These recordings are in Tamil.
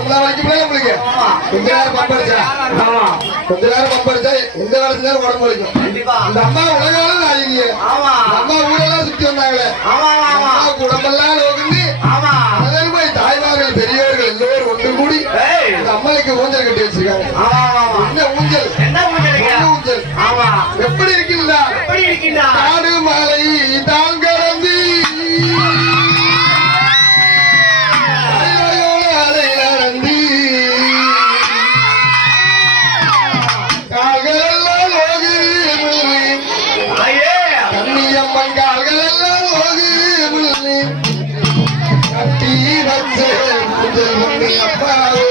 உடம்புலாம் வலிக்கும்ல நம்மளுக்கு ஆமா. கொஞ்ச நேரம் பம்படிச்சா ஆமா. கொஞ்ச நேரம் பம்படிச்சா எந்த காலத்துல நேரம் உடம்பு வலிக்கும்? இந்த அம்மா ஆமா. இந்த அம்மா ஊரெல்லாம் சுத்தி வந்தாங்களே. அம்மாவுக்கு உடம்பெல்லாம் நோக்குந்து ஆமா. அதில் போய் தாய்மார்கள் பெரியவர்கள் எல்லோரும் ஒன்று கூடி இந்த அம்மனுக்கு ஊஞ்சல் கட்டி வச்சிருக்காங்க. கண்ணியம்மன் கால்களெல்லாம் ஓகு முள்ளி. கட்டி வச்ச ஒண்ணு அப்பாவோ.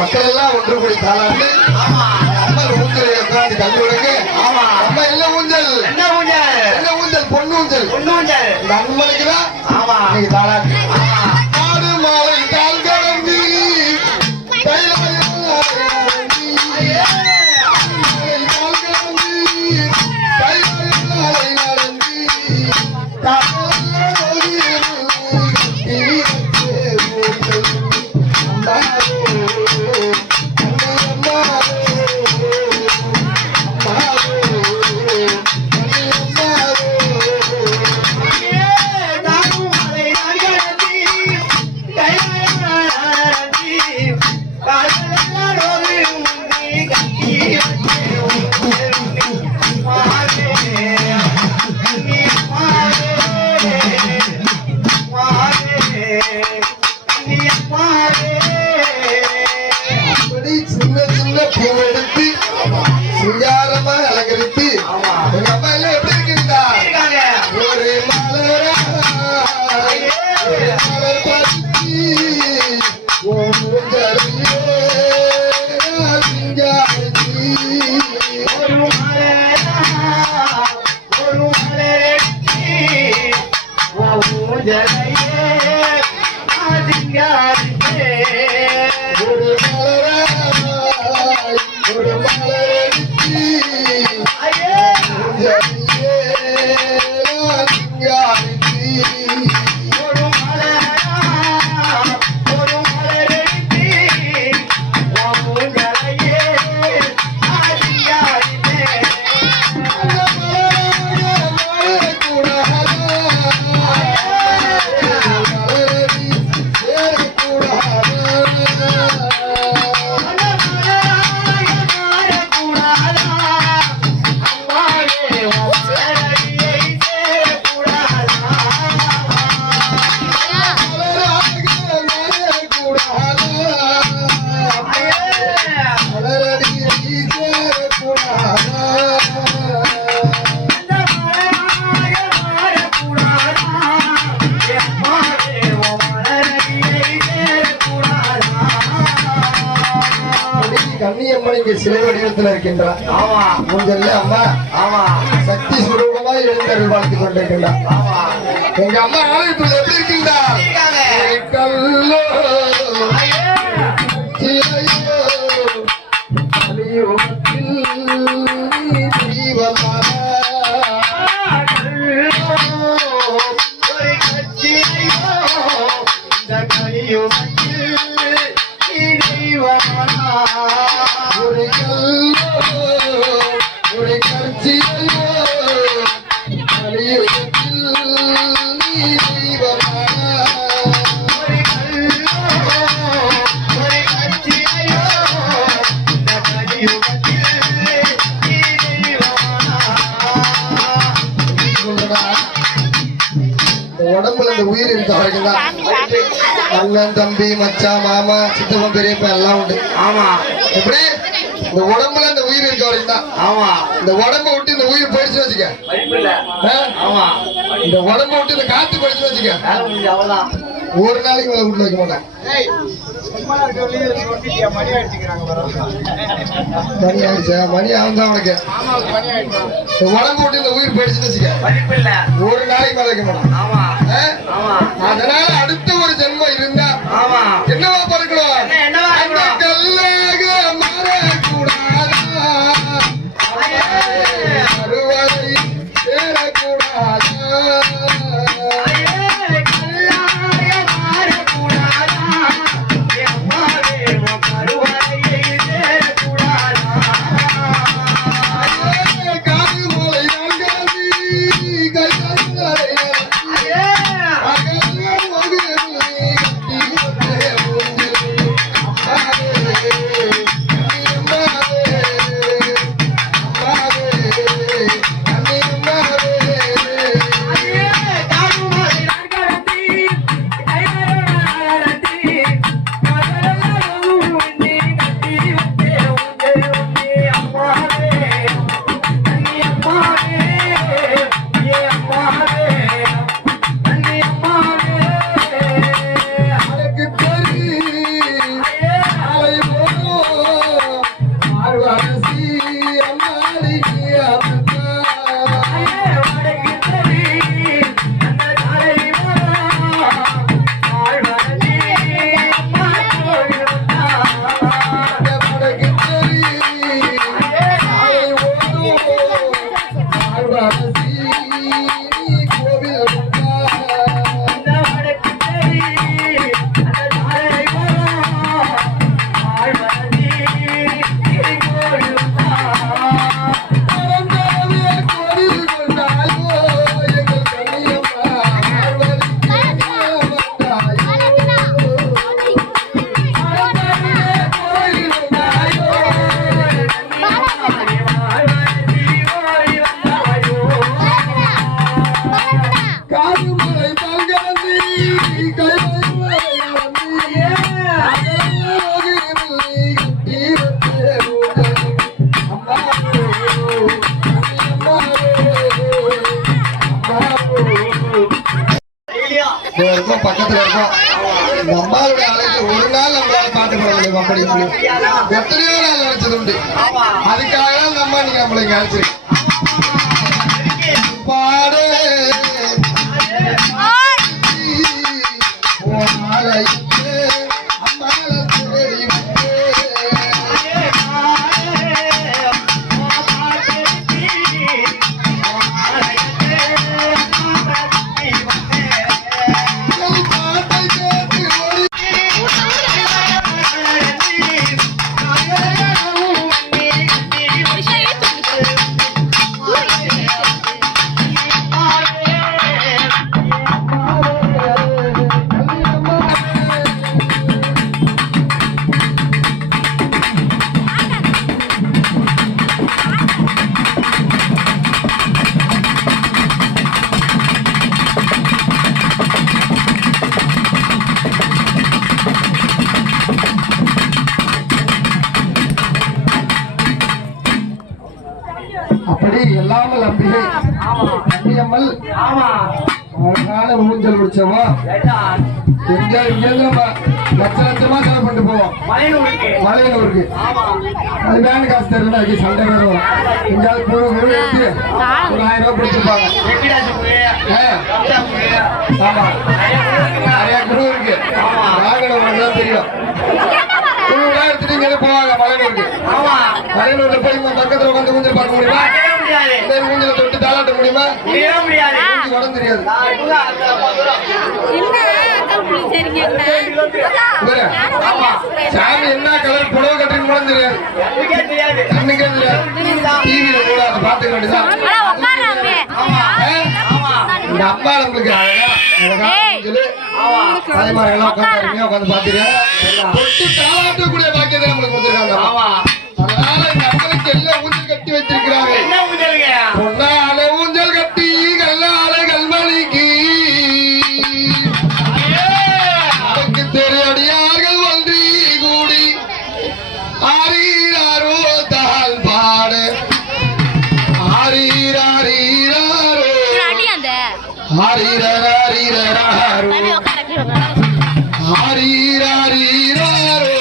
மக்கள். எல்லாம் ஒன்று கூடி தாளாட்டு. ஆமா அம்மா ஊஞ்சல் உட்காந்து கண்டு விடுங்க ஆமா அம்மா என்ன ஊஞ்சல்? என்ன ஊஞ்சல்? என்ன ஊஞ்சல்? பொண்ணு ஊஞ்சல். பொண்ணு ஊஞ்சல். இந்த அம்மனுக்கு தான் தாளாட்டு. What? Yeah. சிலை வடிவத்தில் இருக்கின்றார் ஊஞ்சல்ல அம்மா சக்தி சுரூபமாய் எழுந்தருள் வாழ்த்து கொண்டிருக்கின்றார். எங்க அம்மா ஆலயத்தில் எப்படி இருக்கின்றார்? கல்லோ சிலையோ அண்ணன் தம்பி மச்சான் மாமா சித்தப்பன் பெரியப்பா எல்லாம் உண்டு. ஆமா. எப்படி? இந்த உடம்புல இந்த உயிர் இருக்க வரைக்கும் தான் ஆமா. இந்த உடம்ப விட்டு இந்த உயிர் போயிடுச்சு வச்சுக்க? ஆமா. இந்த உடம்ப விட்டு இந்த காத்து போயிடுச்சு வச்சுக்க. அவ்வளவுதான். ஒரு நாளைக்கு மேல வீட்டுல வைக்க மாட்டேன். மணி ஆயிடுச்சா? மணி ஆகுதா உனக்கு. இந்த உடம்பு விட்டு இந்த உயிர் போயிடுச்சுன்னு வச்சுக்க. ஒரு நாளைக்கு மேல வைக்க மாட்டேன். அதனால அடுத்த ஒரு ஜென்மம் இருந்தா ஆமா. என்னவா பிறக்கணும் பக்கத்துல இருக்கோம். இந்த அம்மாவுடைய அழைப்பு ஒரு நாள் நம்மளால பாட்டு பாட முடியும் அப்படி எத்தனையோ நாள் நினைச்சது உண்டு. அதுக்காக தான் இந்த நீங்க நம்மளை இங்க அப்படி எல்லாமல் அம்பிகை அம்பியம்மல் அழகான ஊஞ்சல் முடிச்சவோ எங்க இங்கிருந்து நம்ம லட்ச லட்சமா செலவு பண்ணிட்டு போவோம். மலையனூருக்கு. அது வேணும் காசு தெரியல அதுக்கு சண்டை வரும் எங்காவது குழு குழு எடுத்து ஒரு ஆயிரம் ரூபாய் கொடுத்துருப்பாங்க ஆமா. நிறைய குழு இருக்கு. வாங்கினவங்களுக்கு தான் தெரியும். குழுலாம் எடுத்துட்டு இங்க போவாங்க மலையனூருக்கு. மலையனூர்ல போய் இங்க பக்கத்துல உட்காந்து ஊஞ்சல் பார்க்க முடியுமா? இந்த ஊஞ்சல தொட்டு தாளாட்ட முடியுமா? ஊஞ்சல் உடம்பு தெரியாது. சாமி என்ன கலர் புடவை கட்டின்னு கூட தெரியாது. கண்ணுக்கே தெரியாது. டிவியில கூட அதை பார்த்துக்க வேண்டியதான் இந்த அம்மா நம்மளுக்கு அழகா. அழகா ஊஞ்சலு தாய்மார் எல்லாம் உட்காந்து அருமையா உட்காந்து பாத்துருக்கேன் தொட்டு தாளாட்டக்கூடிய பாக்கியத்தை நம்மளுக்கு கொடுத்துருக்காங்க. அம்மா. அதனால ஆரீராரீராரோ ஆரீராரீராரோ